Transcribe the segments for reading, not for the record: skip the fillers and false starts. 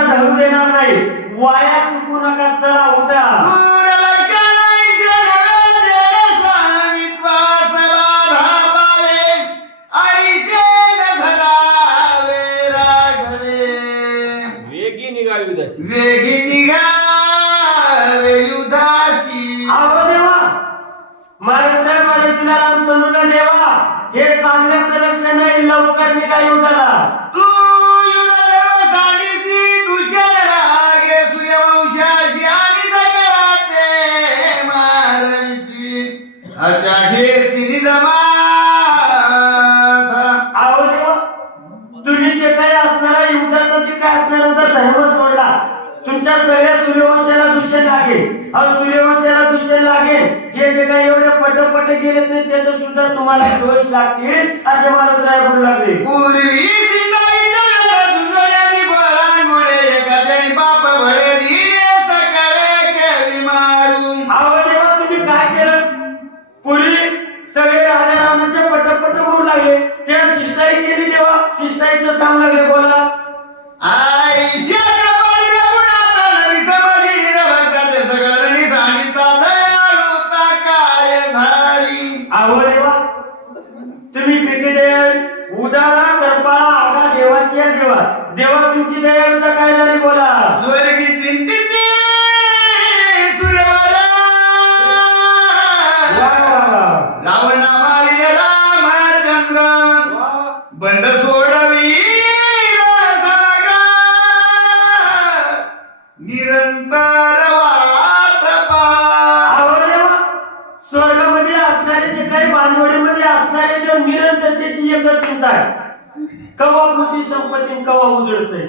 तुमचा ढळू देणार नाही. वाया चुकू नका. चला उद्या वेगी निघावी उदासी. वेगी निघावे उदासी. आहो देवा, महाराज महाराजीला राम समूला देवा, हे चांगल्याचं लक्ष नाही. लवकर निघा युद्धाला. तू युद्ध साडीची दुष्यन रागे सूर्यवंशाची आणि सगळ्याचे मारविशी आता घेसी निजमा. आहो देवा, तुम्ही जे काही असणारा युद्धाचं जे काय असणारा जर धर्म सोडला, तुमच्या सगळ्या सूर्यवंशाला दूषण लागेल. अहो सूर्यवंशाला दूषण लागेल. हे जे काही एवढे पटपट गेलेत नाही त्याचं सुद्धा तुम्हाला दोष लागतील असे महाराज बोलू लागले. पूर्वी सिंगाईच्या घरात झुंजण्याची बरांगुडे एकाच्याने बाप भळे दिले सकळे केवी मारून. आहो देवा, तुम्ही काय केलं? पूर्वी सगळे राजा रामाचे पटपट बोलू लागले. त्या शिष्टाई केली देवा. शिष्टाईचं सांगू लागले. बोला. आईच्या पाडीला उडाता नवी समाजी भक्ताचे सगळ्यांनी सांगितला दयाळूता काय झाली. आहो देवा, तुम्ही किती दयाळ, उदारा कृपाळा आगा देवाची आहे देवा. देवा तुमची दयाळूता काय झाली? बोला. स्वर्गी चिंतिते सूर्यवाला रावणा मारिले रामचंद्र बंद सोडवी समग्र निरंतर वाट पा. आहो देवा, स्वर्गामध्ये असणारे जे काही भानवडीमध्ये असणारे जे निरंतरतेची एकच चिंता आहे. कवा बुद्धी संपत्ती कवा उजळतंय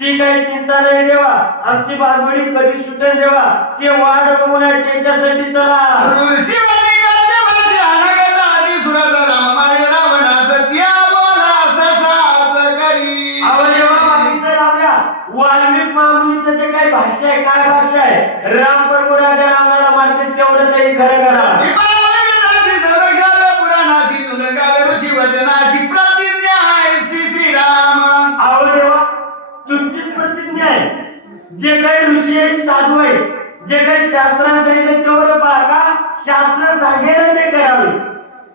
ती काही चिंता नाही देवा. आमची भानवडी कधी सुटेल देवा. ते वाट बघून आहे त्याच्यासाठी चला. ऋषीवाणीकाचे माझे अनगत आधी सुरत राम मारे रावणा सत्य बोला ससाच करी. आहो देवा, बाकीचं राजा वाल्मिक महामुनीचं जे काही भाष्य आहे, काय भाष्य आहे? राम प्रभू राजा रामाला मारते तेवढं तरी खरं करा. विपावनाची सर्वगावे पुराणाची तुलगावे ऋषी वचनाची प्रतिज्ञा आहे श्रीराम. आहो देवा, तुमचीच प्रतिज्ञा आहे. जे काही ऋषी आहेत, साधू आहेत, जे काही शास्त्राने सांगितलं तेवढं पाका. शास्त्र सांगेल ते करावे.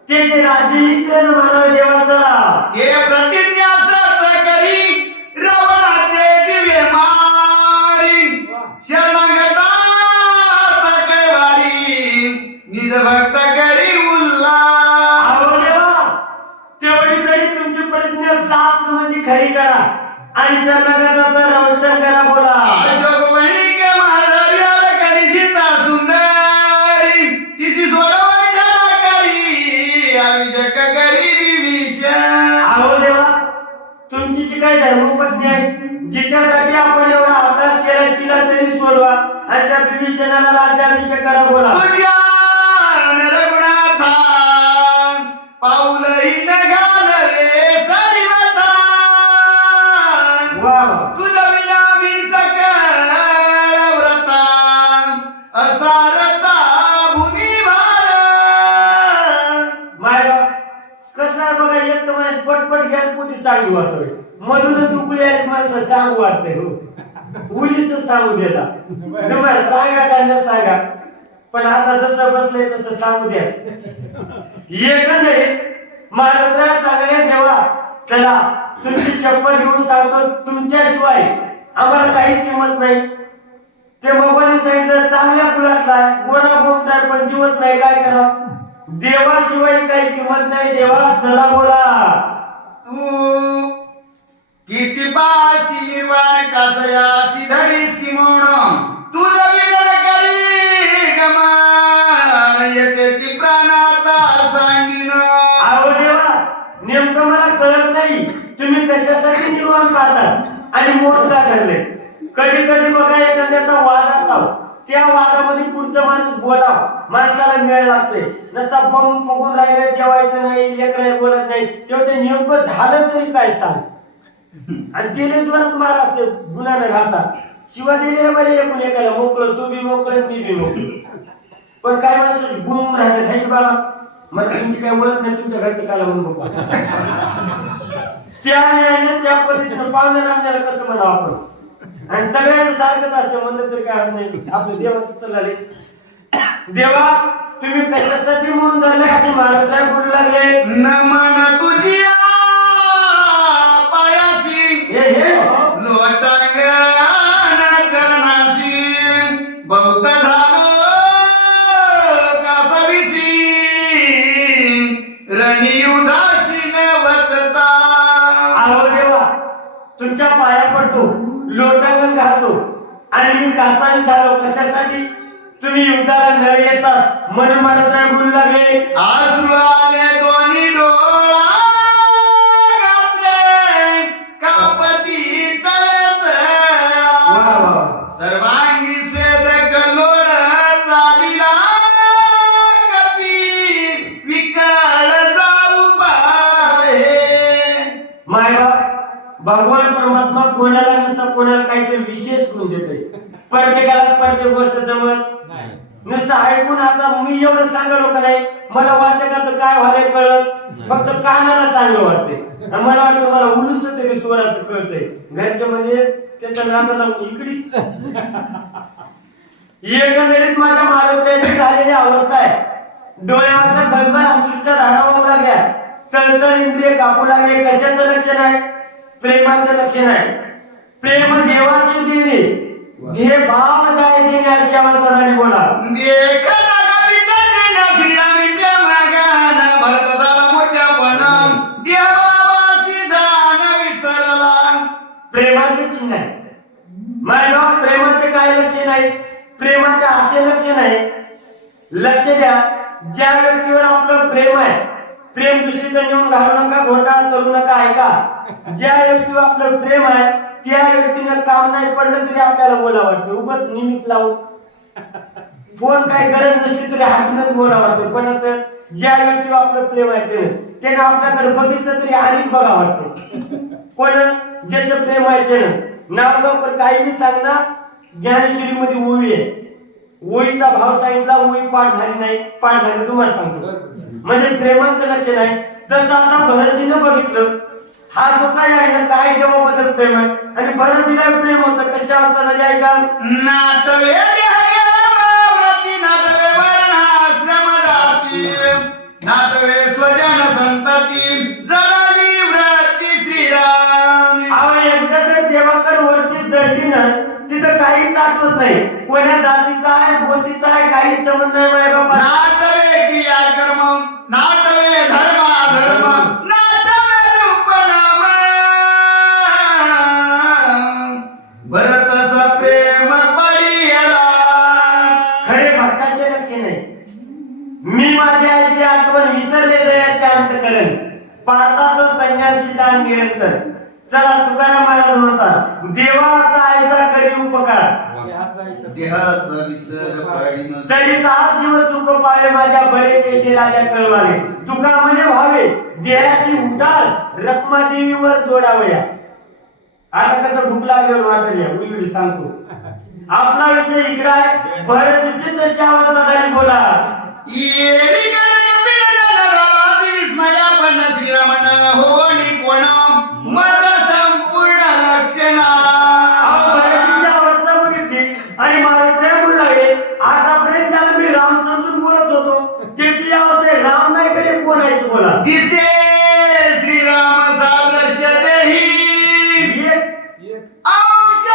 ते राज्य इकडे मानव देवा. चला. हे प्रतिज्ञा सच करी रावणाचे दिव्य मारी शरणागताचा कैवारी निज भक्त करी उल्हास. आहो देवा, तेवढी तरी तुमची प्रतिज्ञा सात म्हणजे खरी करा आणि शरणागताचं रक्षण करा. बोला. अशोक वणिक महाराज कधी सीता सुंदरी तिशी सोडवण करी अभिषेक करी विभीषण. आहो देवा, तुमची जी काही धर्मपत्नी आहे, जिच्यासाठी आपण एवढा अभ्यास केला, तिला तरी सोडवा आणि त्या विभीषणाला राज्याभिषेक करा. बोला. तुझ्या रघुनाथा पाऊलही न घालवे सरिवता वा. तुझा विना मी सकळ व्रता असारता भूमी भार. मायरा कसं आहे बघा, एक तर म्हणजे पटपट घ्या पोती चांगली वाचवे. मधूनच उकळी आली माणसं सांगू वाटतंय. हो, उलीच सांगू देता. तुम्हाला सांगा का न सांगा, पण आता जसं बसलंय तसं सांगू द्याच. एकंदरीत महाराष्ट्र सांगण्या देवा. चला, तुमची शपथ घेऊन सांगतो, तुमच्याशिवाय आम्हाला काही किंमत नाही. ते मोबाईल सांगितलं चांगल्या कुलातला आहे, गोरा गोमटाय, पण जीवच नाही. काय करा? देवाशिवाय काही किंमत नाही देवा. चला. बोला. तू किती पासी निर्वाण कासयासी धरीसी म्हणून तुझं विलन करी गमान येतेची प्राणाता सांगिन. आहो देवा, नेमकं मला कळत नाही तुम्ही कशासाठी निर्वाण पाहतात आणि मोर का ठरले. कधी कधी बघा एखाद्याचा वाद असावा, त्या वादामध्ये पुढचं माणूस बोलाव, माणसाला मेळ लागतोय. नसता बम फुगून राहिले, जेवायचं नाही, लेकराला बोलत नाही, तेव्हा ते नेमकं झालं तरी काय सांग. आणि दिले जोरात मार असते गुन्हा घाचा. शिवा दिलेलं बरे एकूण एकाला मोकळं, तू बी मोकळं मी बी मोकळं. पण काय माणसं गुम राहतात. हाय बाबा, मला तुमची काय बोलत नाही, तुमच्या घरचं काला म्हणून बघा. त्या न्यायाने त्या पद्धतीनं पाहुण्या राहण्याला कसं म्हणावं आपण. आणि सगळ्यांचं सारखंच असतं म्हणलं तरी काय होत नाही. आपलं देवाचं चालले. देवा तुम्ही कशासाठी म्हणून धरले असे महाराज बोलू लागले. नमन तुझ्या पायाची हे लोटांगण करणाची बहुत झालो कासवीची रणी उदासीन वचता. अहो देवा तुमच्या पाया पडतो, लोटांगण घालतो आणि मी कासावी झालो कशासाठी. तुम्ही युद्धाला न येतात म्हणून महाराज बोलू लागले. आसरू आले दोन्ही डोळा घातले कापती वा वा. सर्वांगी स्वेद कल्लोळ चालिला कपी विकळ जाऊ पाहे. मायबाप भगवान परमात्मा कोणाला नसता कोणाला काहीतरी विशेष करून देते. प्रत्येकाला प्रत्येक गोष्ट जमत नाही. नुसतं ऐकून आता मी एवढं सांगालो का नाही, मला वाचकाचं काय व्हायला कळत, फक्त कानाला चांगलं वाटते. मला वाटतं मला उलूस तरी स्वराचं कळतंय. घरचे म्हणजे त्याच्या नादाला इकडीच. एकंदरीत माझ्या महाराष्ट्राची झालेली अवस्था आहे. डोळ्यावर खळखळ अश्रूच्या धारा वाहू लागल्या, चळचळ इंद्रिय कापू लागले. कशाचं लक्षण आहे? प्रेमाचं लक्षण आहे. प्रेम देवाचे देणे, हे भाव जाय देणे अशी अवस्था झाली. बोला. देखता कविता श्रीरामी प्रेम गान भरत झाला मोठ्या पण देवावासी जाण विसरला. प्रेमाचे चिन्ह आहे. माझ्या प्रेमाचे काय लक्षण आहे? प्रेमाचे असे लक्षण आहे, लक्ष द्या. ज्या व्यक्तीवर आपलं प्रेम आहे, प्रेम दुसरीकडे नेऊन घालू नका, घोटाळा करू नका. ऐका, ज्या व्यक्तीवर आपलं प्रेम आहे त्या व्यक्तीनं काम नाही पडलं तरी आपल्याला बोला वाटतं. उगाच निमित्त लावून फोन काय गरज नसली तरी हातूनच बोला वाटतं. कोणाचं ज्या व्यक्तीवर आपलं प्रेम आहे त्यानं आपल्याकडे बघितलं तरी आणि बघा वाटतं. कोण ज्याचं प्रेम आहे त्यानं नाव लवकर काही मी सांगणार. ज्ञानेश्वरी मध्ये ओवी आहे, ओळीचा भाव सांगितला, ओळी पाठ झाली नाही, पाठ झाली तुम्हाला सांगतो. म्हणजे प्रेमाचं लक्षण आहे. तसं आता भरतजीनं बघितलं, हा जो काय आहे ना, काय देवाबद्दल प्रेम आहे आणि भरतजीला प्रेम होतं. कशा अर्थाने ऐका. नातवे देहव्रती नातवे वर्णाश्रम जाती नातवे स्वजन संतती जडली व्रती श्रीराम. अहो एकदा जर देवाकडे वरती जळली ना, तिथं काहीच आठवत नाही. कोण्या जातीचा आहे, बोतीचा आहे, काही संबंध नाही. माय बाबा नातवे क्रिया कर्म नातवे धर्म धर्म नातवे रूप नाम भरतस प्रेम पडियला. खरे भक्ताचे लक्षण आहे. मी माझ्या आईची आठवण विसरले दयाचे अंतकरण, पाहता तो संन्यासी दान निरंतर. चला तुकाराम महाराज म्हणतात, देवा आता ऐसा करी उपकार देहाचा विसर पडिन तरी ता जीव सुख पावे माझ्या बरे केशे राजा कळवाले. तुका म्हणे व्हावे देहाची उदार रखमा देवीवर जोडावया. आता कसं भूक लागल्यावर वाटल्या उलगडी सांगतो. आपला विषय इकडे आहे. भरतची तशी अवस्था झाली. बोला. येरी गण पिढा झाला विस्मया पण श्रीरामन होणी कोण मद संपूर्ण लक्षणा. भरतची अवस्था बघितली आणि महाराज बोलू लागले, आतापर्यंत ज्याला मी राम समजून बोलत होतो त्याची अवस्था राम नाही कडे कोण आहे. बोला. दिसे श्रीराम सादृश्य देही अंश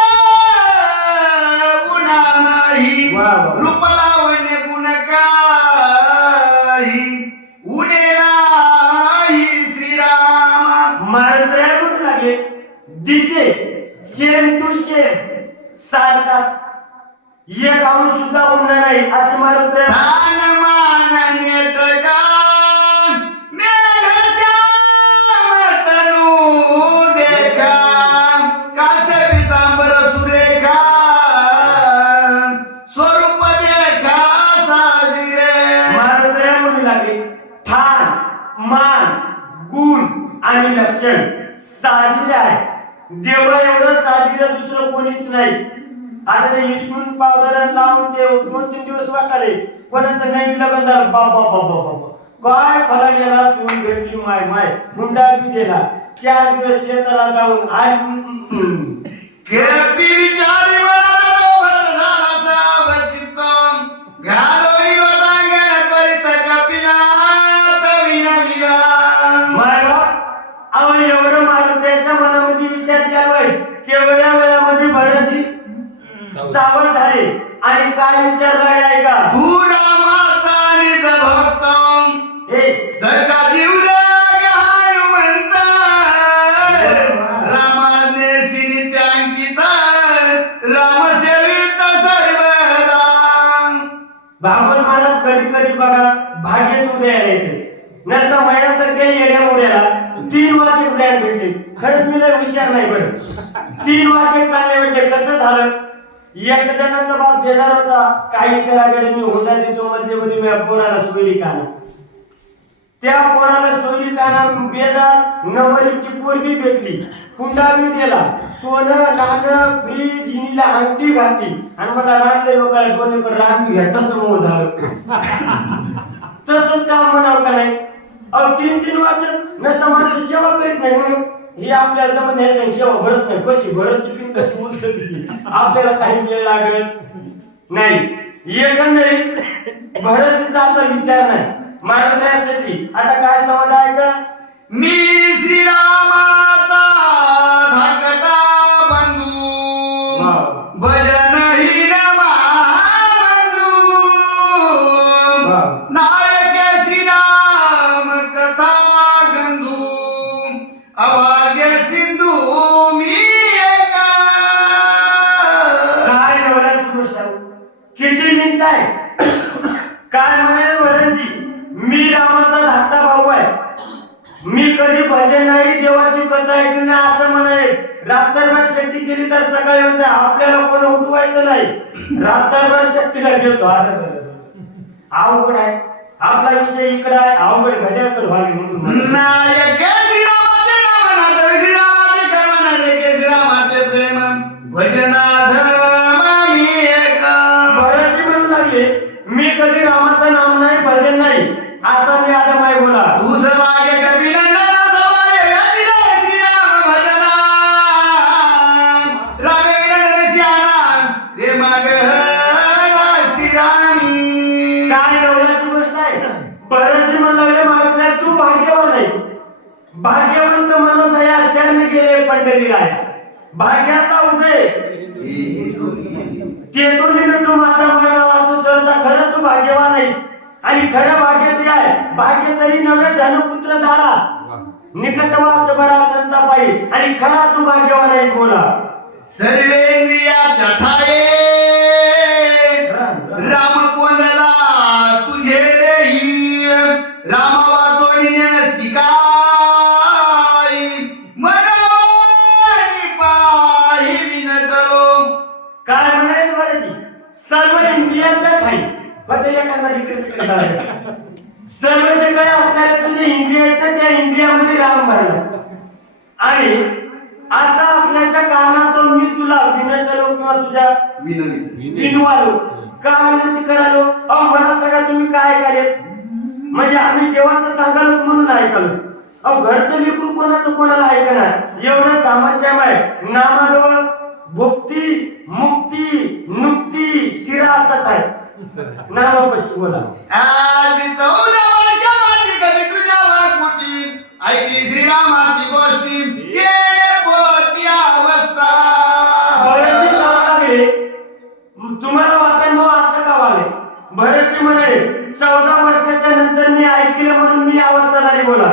गुणा नाही वा वा. रूप लावण्य गुण काही उणे नाही श्रीराम. महाराज बोलू लागले, दिसे सेम टू सेम सारखाच, एक अंश सुद्धा उरला नाही असे महाराज. दान मान नेटका मेघश्याम तनू देखा काश पितांबर सुरेखा स्वरूप देखा साजिरे. महाराज म्हणू लागले, ठाण मान गुण आणि लक्षण साजिरे आहे. देवा एवढं साजिरे दुसरं कोणीच नाही. आता ते इस्कून पावडर लावून ते 2-3 दिवस वाटाले. कोणाचं नाही लग्न झालं, बाबा बाबा बाबा काय फला गेला, सून भेटली माय माय, हुंडा बी दिला. 4 दिवस शेताला जाऊन कपी विचारी वळाला डोंगर झाला सावचित्त घालोई वटांग करीत कपिला तविना विला मायबा अहो एवढं मारुतीच्या मनामध्ये विचार चालू आहे तेवढ्या वेळामध्ये भरतजी सावध झाले आणि काय विचार लागले ऐका तू रामाचा निज भक्त हे सका जीवलग हनुमंत रामाज्ञेशी नित्यांकित रामसेवित सर्वदा बाबर महाराज कधी कधी बघा भाग्यच उदयाला येते नसता माझ्यासारख्या येड्या मोड्याला 3 वाचे प्लॅन भेटले खरंच मी लय हुशार नाही बरं 3 वाचे चांगले भेटले कसं झालं एक जणाचा बाप बेजार होता काही कराकडे मी होंडा देतो मध्ये मी पोराला सोयरी काना त्या पोराला सोयरी काना बेजार नंबर 1 ची पोरगी भेटली हुंडा मी दिला सोनं नाणं फ्रीज जिनीला अंगठी घातली आणि मला रांगले लोकांना 2 एकर रान घ्या तसं मोह झालं तसंच काम म्हणावं का नाही अहो 3 वाचत नसता माणसं सेवा करीत नाही म्हणून हे आपल्याला जमत नाही सेवा भरत नाही कशी भरत ती कशी उलट आपल्याला काही वेळ लागत नाही एकंदरीत भरतीचा आता विचार नाही महाराजांसाठी आता काय संवाद आहे का मी श्रीरामाचा धाकटा बंधू भजनहीन महाबंधू नायक श्रीराम कथा गंधू अभाग्य सिंधू मी एका काय नवऱ्याची गोष्ट आहे किती लिहिताय काय म्हणाले भरतजी मी रामाचा धाकटा भाऊ आहे मी कधी भजन नाही देवाची कथा ऐकली नाही असं म्हणाले रात्रभर शक्ती केली तर सकाळी होते आपल्याला कोण उठवायचं नाही रात्रभर शक्तीला घेतो अवघड आहे आपला विषय इकडे आहे अवघड घड्याळ तर व्हावी म्हणून नायक श्रीरामाचे नाम नाथ श्रीरामाचे कर्म नायक श्रीरामाचे प्रेम भजनाधर्म मी एका भरतजी म्हणू लागले मी कधी रामाचं नाम नाही भजन नाही असा मी आता माय बोला तू सभाग्य कपिनंदन सभाग्य व्याधिला श्रीराम भजना राघवेंद्र श्यामा रे माग श्रीराम काय नवऱ्याची गोष्ट आहे भरतजी म्हणू लागले मागितल्या तू भाग्यवान आहेस भाग्यवंत मनोज या शरण गेले पंढरीला भाग्याचा उदय तेथून तू माता मरण वाचू सहता खरं तू भाग्यवान आहेस आणि खरं भाग्य ते आहे भाग्य तरी नव्हे धनपुत्र दारा निकटवास बरा संता पायी आणि खरा तू भाग्यवान आहेस बोला सर्वेंद्रिया चठाये राम कोणला तुझे देही राम वाचोडीने शिकाय मनोनी पाही विनटलो काय म्हणाले बरेची सर्व इंद्रियाच्या ठाई फक्त एखादा इकडे सर्व जे काही असणारे तुझे इंद्रिय आहेत ना त्या इंद्रियामध्ये राम भरला आणि असा असल्याच्या कारणास्तव मी तुला विनंतलो किंवा तुझ्या विनंती विनवालो का विनंती करालो अहो मला सगळं तुम्ही काय ऐकाले म्हणजे आम्ही देवाचं सांगाल म्हणून ऐकालो अहो घरचं लेकरू कोणाचं कोणाला ऐकणार एवढं सामर्थ्यमय नामाजवळ भुक्ती मुक्ती नुक्ती शिरा चटाय नामापाशी बोला आज 14 वर्षामध्ये कधी तुझ्या वाकुटी ऐकली श्रीरामाची गोष्टी येणे पोटी अवस्था भरतजी सांगावे तुम्हाला वाटतं मग असं का वाले भरतजी म्हणाले 14 वर्षाच्या नंतर मी ऐकलं म्हणून मी अवस्था झाली बोला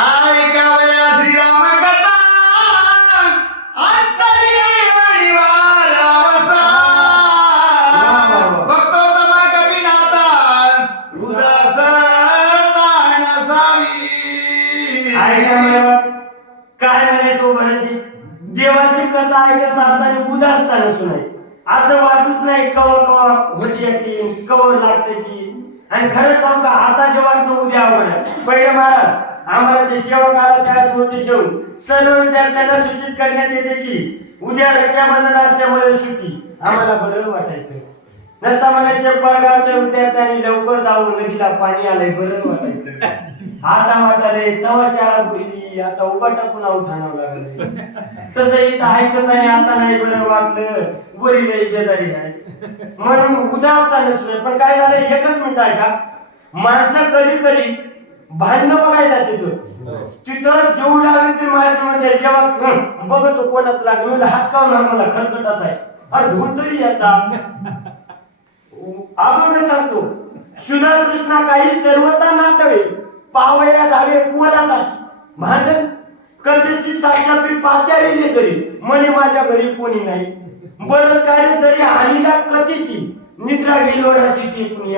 ऐकावया श्रीराम कथा अंतरी अनिवार अवस्था भक्तोत्तमा कपिनाथा उदास ताण सावी काय म्हणे तो भरतजी देवाची कथा ऐकत असताना उदासताना सुनाय असं वाटूच नाही कवर कवर होती की कवर लागते की आणि खरं सांगू का आता जे वाटणं उद्या आवड पहिले महाराज आम्हाला ते सेवकाला शाळेत नोटीस देऊन सर्व विद्यार्थ्यांना सूचित करण्यात येते की उद्या रक्षाबंधन असल्यामुळे सुट्टी आम्हाला बरं वाटायचं नसता म्हणायचे परगावच्या विद्यार्थ्यांनी लवकर जाऊन नदीला पाणी आलंय बरं वाटायचं आता म्हातारे तवा शाळा बुडली, आता उभा टाकून आऊट आणावं लागले. तसं इथं ऐकत आणि आता नाही बरं वाटलं, बरी लई बेजारी आहे म्हणून उदासता नसलं. पण काय झालं एकच मिनिट आहे का, माणसं कधी कधी भांडणं बघायला तिथं जेवू लागले तरी माझ्यामध्ये जेव्हा बघतो कोणाच लागलं हात काऊन मला खरकटाच आहे, अरे धूर तरी याचा. आपण सांगतो शुद्धा कृष्णा काही सर्वता नाटवे पावया धावे कुवरातास भांडण करतेशी साक्षापी पाचारिले जरी मने माझ्या घरी कोणी नाही, बरं कार्य जरी आणीला कथेशी निद्रा गेलो अशी टिपून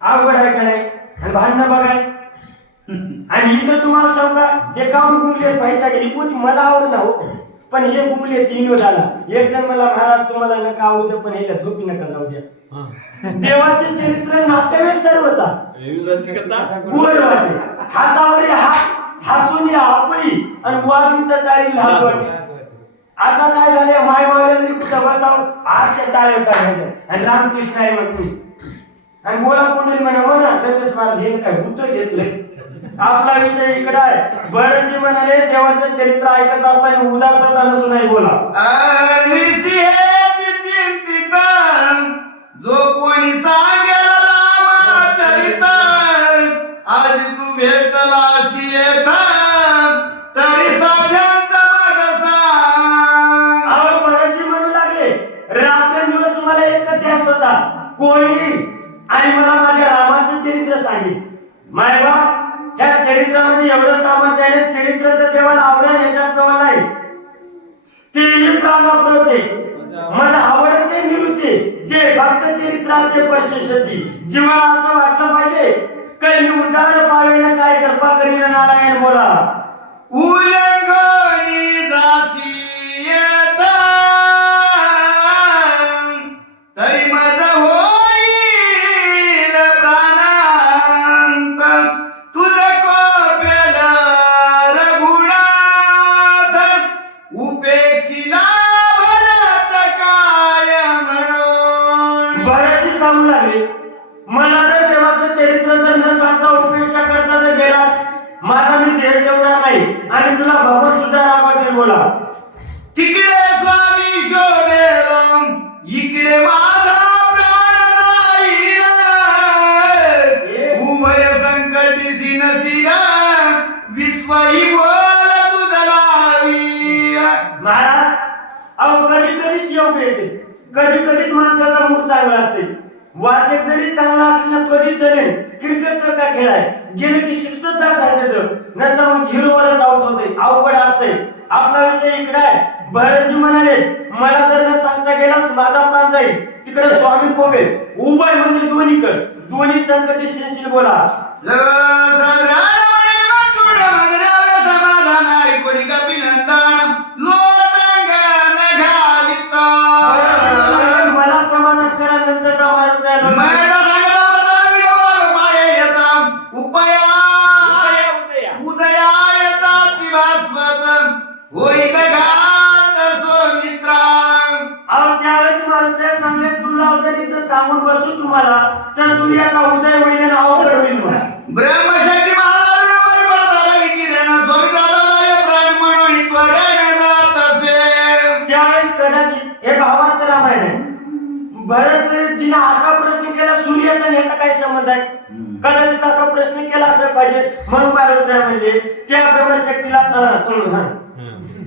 आवड आहे का नाही. आणि भांडणं बघाय आणि इथं तुम्हाला सांगू का हे काऊन गुंगले पाहिजे ही पोती मला आवड ना हो, पण हे गुंगले तीन झाला. एक जण मला महाराज तुम्हाला नका आवडतं पण ह्याला झोपी नका जाऊ द्या. देवाचे चरित्र नाट्यवे सर्वता गोड वाटे हातावरी हात हसून आपली आणि वाजून टाळी लाज वाटे. आता काय झाले माय मावल्या जरी कुठं बसाव आशा टाळ्या टाळायच्या आणि रामकृष्ण आहे म्हणून आणि बोला कोणी म्हणा लगेच महाराज हे काय भूत घेतले. आपला विषय इकडे आहे. बरंजी म्हणाले देवाचं चरित्र ऐकत असताना उदासता नसून नाही बोला. जो कोणी सांगेल रामचरित आज तू भेटलासी येत तरी साध्यांत माझा सांग. अहो बरंजी म्हणू लागले रात्रंदिवस मला एकच ध्यास होता कोणी आणि मला माझ्या रामाचं चरित्र सांगितलं. माय बाप या चरित्रामध्ये एवढं सामर्थ्य आहे, चरित्र तर देवाला आवडेल याच्यात नवल नाही. तेही प्राणाप्रते मला आवडते निवृत्ती जे भक्त चरित्राचे परशेषती. जीवाला असं वाटलं पाहिजे काही मी उदाहरण पावेन काय कृपा करील नारायण बोला. उलगणी जासी येत तरी मज होईल प्राणांत तुझ कोपेल रघुनाथ उपेक्षिला भरत काय म्हणून. बऱ्याच सांगू लागले मला जर देवाचं चरित्र जर न सांगता उपेक्षा करता जर गेलास माझा मी देह ठेवणार नाही आणि तुला भगवान सुद्धा रागावतील बोला. तिकडे स्वामी शोभेलो इकडे माझा प्राण नाही उभय संकटी नसीला विश्वही बोल तुझला महाराज. अहो कधी कधीच योग येते, कधी कधीच माणसाचा मूड चांगला असते. वाचक जरी चांगला असला कधी चलेल. क्रिकेट सारखा खेळ आहे, गेले की शिक्षक नसतं मग झिरोवरच आउट होते, अवघड असते. आपला विषय इकडे आहे. भरतजी म्हणाले मला जर न सांगता गेलास माझा प्राण जाईल. तिकडे स्वामी कोबे उभय म्हणजे दोन्ही संकटी शिरशील बोला. समाधान आहे कोणी कपिनंदन लोटांगण घालित मला समाधान करा नंतर उदया येताची भास्वत होईल घात सोमित्रा. अहो त्यावेळेस मला सांगले तुला जर इथं सांगून बसू तुम्हाला तर सूर्याचा उदय होईल आणि अवघड होईल. ब्रह्मशक्ती महाराज झाला विकी देणार सोमित्राचा प्राण म्हणून त्वरेने जात असे. त्यावेळेस कदाचित हे भावार्थ रामायण आहे. भरतजीने असा प्रश्न केला सूर्याचा आणि याचा काय संबंध आहे. कदाचित असा प्रश्न केला असं पाहिजे म्हणून भारतराय म्हणजे त्या ब्रह्मशक्तीला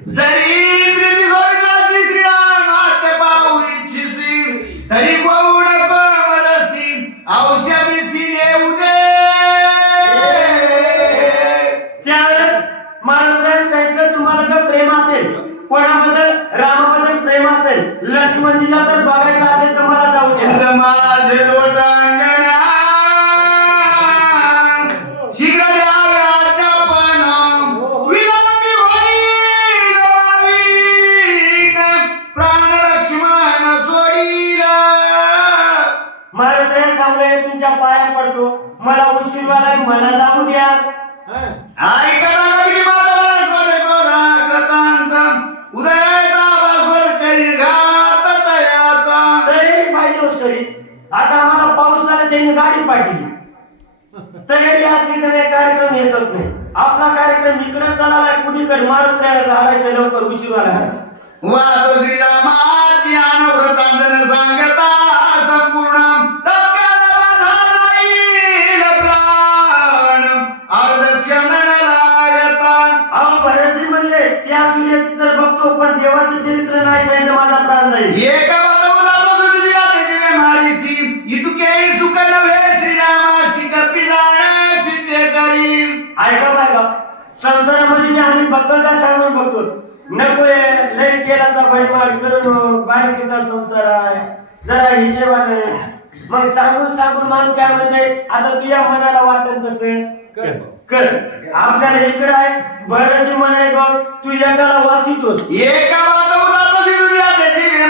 जरी प्रीती सोमित्राची श्रीराम माते पाहू इच्छिसी तरी गौड कर्मरसी औषधीसी नेऊ दे. त्यावेळेस महाराज सांगितलं तुम्हाला जर प्रेम असेल कोणाबद्दल रामाबद्दल प्रेम असेल लक्ष्मणजीला जर बघायचं असेल तर मला जाऊ द्या. माझे लोटांगण शीघ्र द्यावे अद्यापन विलंबी होईल प्राण लक्ष्मण सोडील. महाराज सांगले तुमच्या पाया पडतो मला उशीर वाला मला जाऊ द्या. आता आम्हाला पाऊस झाला त्यांनी गाडी पाठवली तयारी असली तर नाही कार्यक्रम येत होत नाही. आपला कार्यक्रम इकडे चालला कुणीकडे मारत राहायला राहायचं लवकर उशीर व्हायला. वातो श्रीरामाची अनुव्रतांतन सांगता संपूर्ण तत्काळ धाराईल प्राण अर्धक्षण लागता. अहो भरतजी म्हणले त्या सूर्याचं तर बघतो पण देवाचं चरित्र नाही सांगितलं माझा प्राण जाईल. एक बातवला तो सुदिया तेजवे मारीसी इतु केळी सुख नव्हे श्रीरामासी कपी जाण्यासी ते करी. ऐका बायका संसारामध्ये मी आम्ही बक्कलदा सांगून बघतो नकोय लय तेलाचा बळीमार करून बारीकीचा संसार आहे जरा हिशेबाने. मग सांगून सांगून माणूस काय म्हणते आता तुझ्या मनाला वाटत तसं कर. आपल्याला इकडे आहे भरतजी म्हणाय बघ तू एकाला वाचितोस. एका बातवला तो सुदिया तेजवे